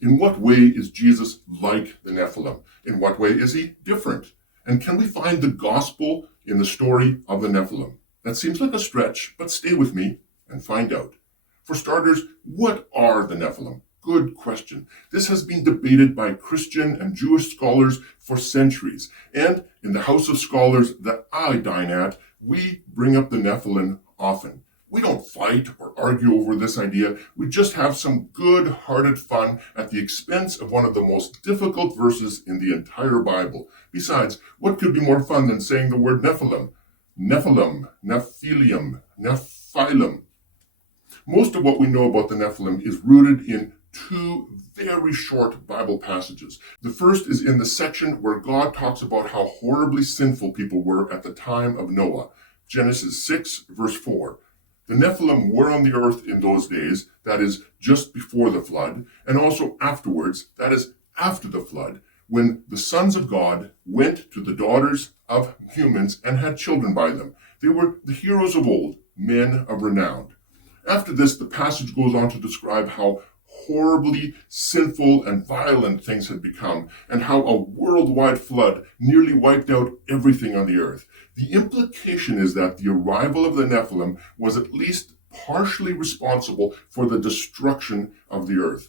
In what way is Jesus like the Nephilim? In what way is he different? And can we find the gospel in the story of the Nephilim? That seems like a stretch, but stay with me and find out. For starters, what are the Nephilim? Good question. This has been debated by Christian and Jewish scholars for centuries. And in the house of scholars that I dine at, we bring up the Nephilim often. We don't fight or argue over this idea. We just have some good-hearted fun at the expense of one of the most difficult verses in the entire Bible. Besides, what could be more fun than saying the word Nephilim? Nephilim, Nephilium, Nephilim. Most of what we know about the Nephilim is rooted in two very short Bible passages. The first is in the section where God talks about how horribly sinful people were at the time of Noah. Genesis 6, verse 4. The Nephilim were on the earth in those days, that is, just before the flood, and also afterwards, that is, after the flood, when the sons of God went to the daughters of humans and had children by them. They were the heroes of old, men of renown. After this, the passage goes on to describe how horribly sinful and violent things had become, and how a worldwide flood nearly wiped out everything on the earth. The implication is that the arrival of the Nephilim was at least partially responsible for the destruction of the earth.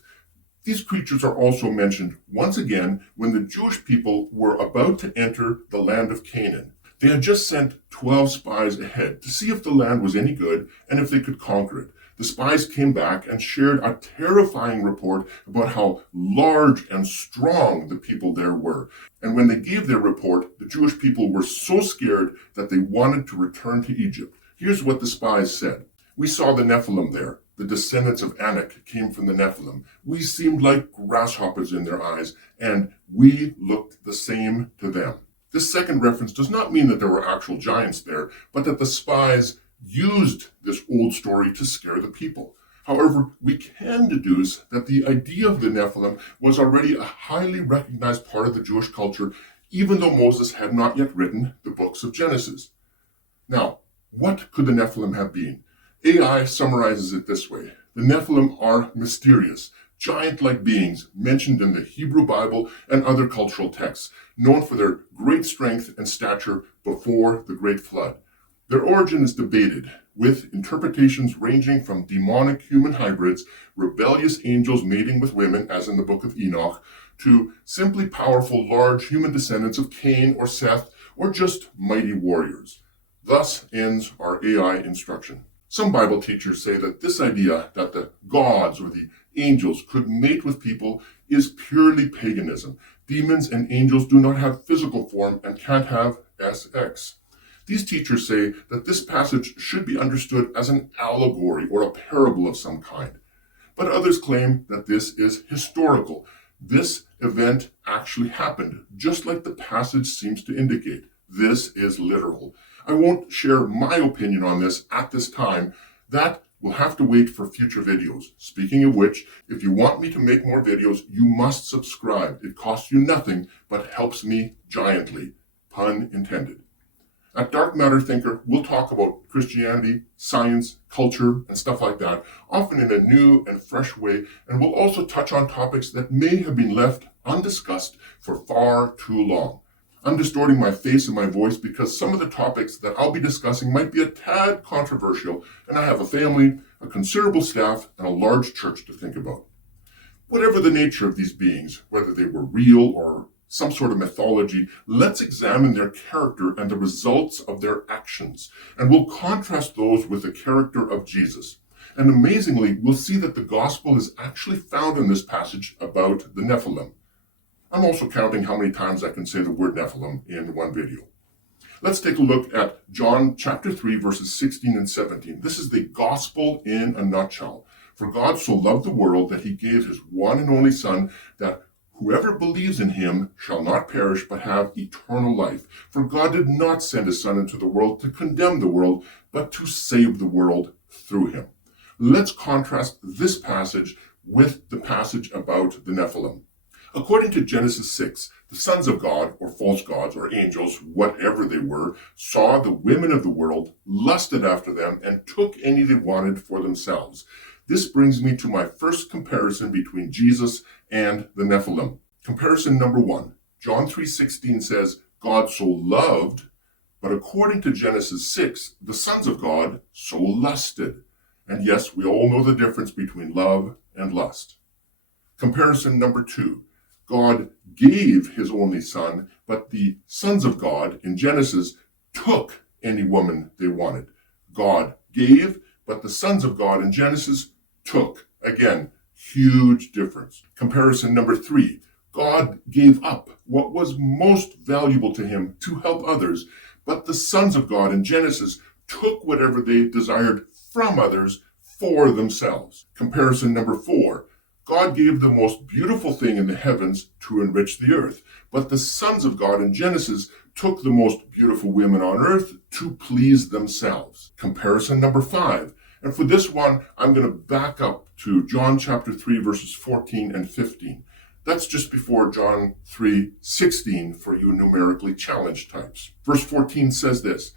These creatures are also mentioned once again when the Jewish people were about to enter the land of Canaan. They had just sent 12 spies ahead to see if the land was any good and if they could conquer it. The spies came back and shared a terrifying report about how large and strong the people there were. And when they gave their report, the Jewish people were so scared that they wanted to return to Egypt. Here's what the spies said. We saw the Nephilim there. The descendants of Anak came from the Nephilim. We seemed like grasshoppers in their eyes, and we looked the same to them. This second reference does not mean that there were actual giants there, but that the spies used this old story to scare the people. However, we can deduce that the idea of the Nephilim was already a highly recognized part of the Jewish culture, even though Moses had not yet written the books of Genesis. Now, what could the Nephilim have been? AI summarizes it this way. The Nephilim are mysterious, giant-like beings mentioned in the Hebrew Bible and other cultural texts, known for their great strength and stature before the Great Flood. Their origin is debated, with interpretations ranging from demonic human hybrids, rebellious angels mating with women, as in the book of Enoch, to simply powerful large human descendants of Cain or Seth, or just mighty warriors. Thus ends our AI instruction. Some Bible teachers say that this idea that the gods or the angels could mate with people is purely paganism. Demons and angels do not have physical form and can't have sex. These teachers say that this passage should be understood as an allegory or a parable of some kind. But others claim that this is historical. This event actually happened, just like the passage seems to indicate. This is literal. I won't share my opinion on this at this time. That will have to wait for future videos. Speaking of which, if you want me to make more videos, you must subscribe. It costs you nothing, but helps me giantly. Pun intended. At Dark Matter Thinker, we'll talk about Christianity, science, culture, and stuff like that, often in a new and fresh way, and we'll also touch on topics that may have been left undiscussed for far too long. I'm distorting my face and my voice because some of the topics that I'll be discussing might be a tad controversial, and I have a family, a considerable staff, and a large church to think about. Whatever the nature of these beings, whether they were real or some sort of mythology, let's examine their character and the results of their actions, and we'll contrast those with the character of Jesus. And amazingly, we'll see that the gospel is actually found in this passage about the Nephilim. I'm also counting how many times I can say the word Nephilim in one video. Let's take a look at John chapter 3, verses 16 and 17. This is the gospel in a nutshell. For God so loved the world that he gave his one and only Son, that whoever believes in him shall not perish but have eternal life. For God did not send his Son into the world to condemn the world, but to save the world through him. Let's contrast this passage with the passage about the Nephilim. According to Genesis 6, the sons of God, or false gods, or angels, whatever they were, saw the women of the world, lusted after them, and took any they wanted for themselves. This brings me to my first comparison between Jesus and the Nephilim. Comparison number 1. John 3:16 says, God so loved, but according to Genesis 6, the sons of God so lusted. And yes, we all know the difference between love and lust. Comparison number 2. God gave his only son, but the sons of God in Genesis took any woman they wanted. God gave, but the sons of God in Genesis took. Again, huge difference. Comparison number 3. God gave up what was most valuable to him to help others, but the sons of God in Genesis took whatever they desired from others for themselves. Comparison number 4. God gave the most beautiful thing in the heavens to enrich the earth, but the sons of God in Genesis took the most beautiful women on earth to please themselves. Comparison number 5. And for this one, I'm going to back up to John chapter 3, verses 14 and 15. That's just before John 3:16 for you numerically challenged types. Verse 14 says this,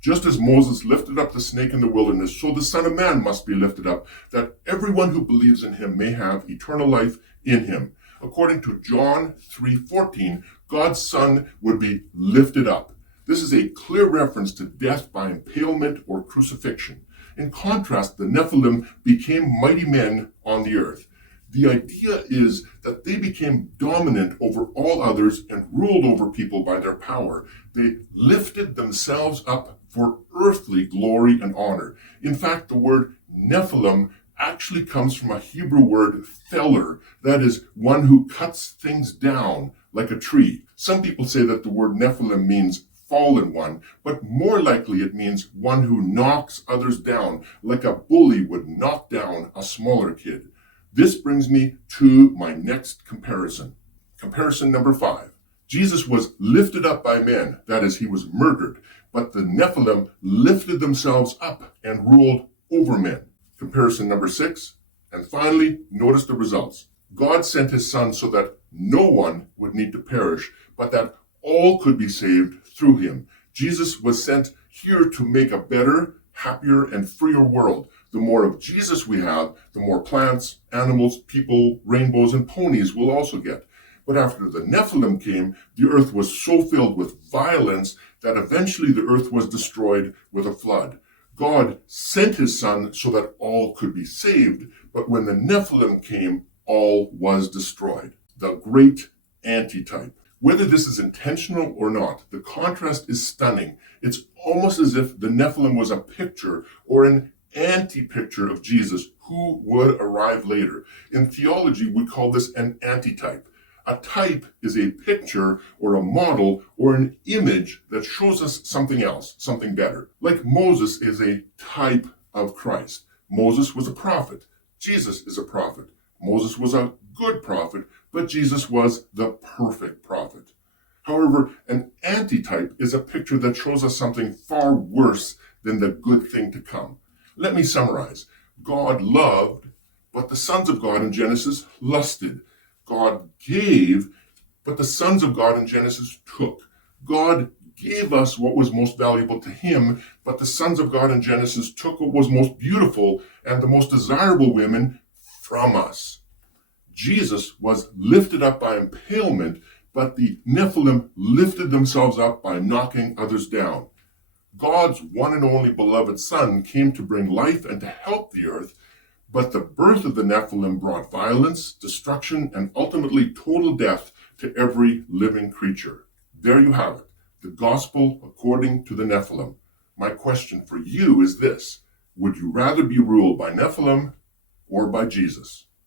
just as Moses lifted up the snake in the wilderness, so the Son of Man must be lifted up, that everyone who believes in him may have eternal life in him. According to John 3:14, God's Son would be lifted up. This is a clear reference to death by impalement or crucifixion. In contrast, the Nephilim became mighty men on the earth. The idea is that they became dominant over all others and ruled over people by their power. They lifted themselves up for earthly glory and honor. In fact, the word Nephilim actually comes from a Hebrew word feller, that is, one who cuts things down like a tree. Some people say that the word Nephilim means fallen one, but more likely it means one who knocks others down, like a bully would knock down a smaller kid. This brings me to my next comparison. Comparison number 5. Jesus was lifted up by men, that is, he was murdered, but the Nephilim lifted themselves up and ruled over men. Comparison number 6. And finally, notice the results. God sent his Son so that no one would need to perish, but that all could be saved through him. Jesus was sent here to make a better, happier, and freer world. The more of Jesus we have, the more plants, animals, people, rainbows, and ponies we'll also get. But after the Nephilim came, the earth was so filled with violence that eventually the earth was destroyed with a flood. God sent his Son so that all could be saved, but when the Nephilim came, all was destroyed. The great antitype. Whether this is intentional or not, the contrast is stunning. It's almost as if the Nephilim was a picture or an anti-picture of Jesus who would arrive later. In theology, we call this an antitype. A type is a picture or a model or an image that shows us something else, something better. Like Moses is a type of Christ. Moses was a prophet. Jesus is a prophet. Moses was a good prophet, but Jesus was the perfect prophet. However, an antitype is a picture that shows us something far worse than the good thing to come. Let me summarize. God loved, but the sons of God in Genesis lusted. God gave, but the sons of God in Genesis took. God gave us what was most valuable to him, but the sons of God in Genesis took what was most beautiful and the most desirable women from us. Jesus was lifted up by impalement, but the Nephilim lifted themselves up by knocking others down. God's one and only beloved Son came to bring life and to help the earth, but the birth of the Nephilim brought violence, destruction, and ultimately total death to every living creature. There you have it, the gospel according to the Nephilim. My question for you is this: would you rather be ruled by Nephilim or by Jesus?